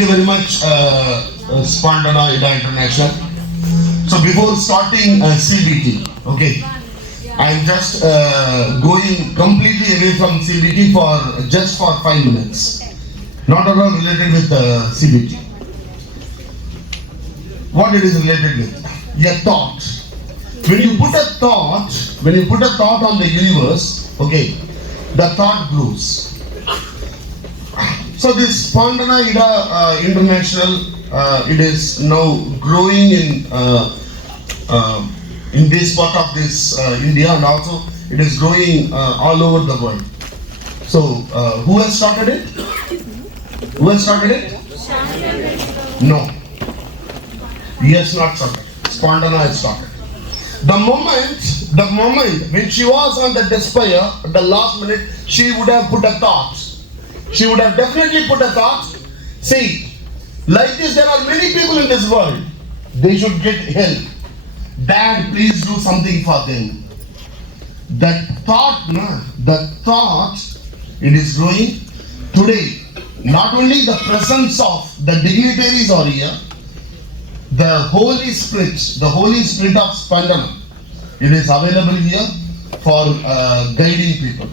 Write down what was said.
you very much, Spandana Ida International. So before starting CBT, okay, I'm just going completely away from CBT for just for 5 minutes. Not at all related with CBT. What it is related with? A thought. When you put a thought on the universe, okay, the thought grows. So this Spandana Ida International, it is now growing in this part of this India, and also it is growing all over the world. So who has started it? Who has started it? No. He has not started. Spandana has started. The moment when she was on the despair, at the last minute, she would have put a thought. She would have definitely put a thought. See, like this, there are many people in this world. They should get help. Dad, please do something for them. That thought, it is growing today. Not only the presence of the dignitaries are here, the Holy Spirit of Spandana, it is available here for guiding people.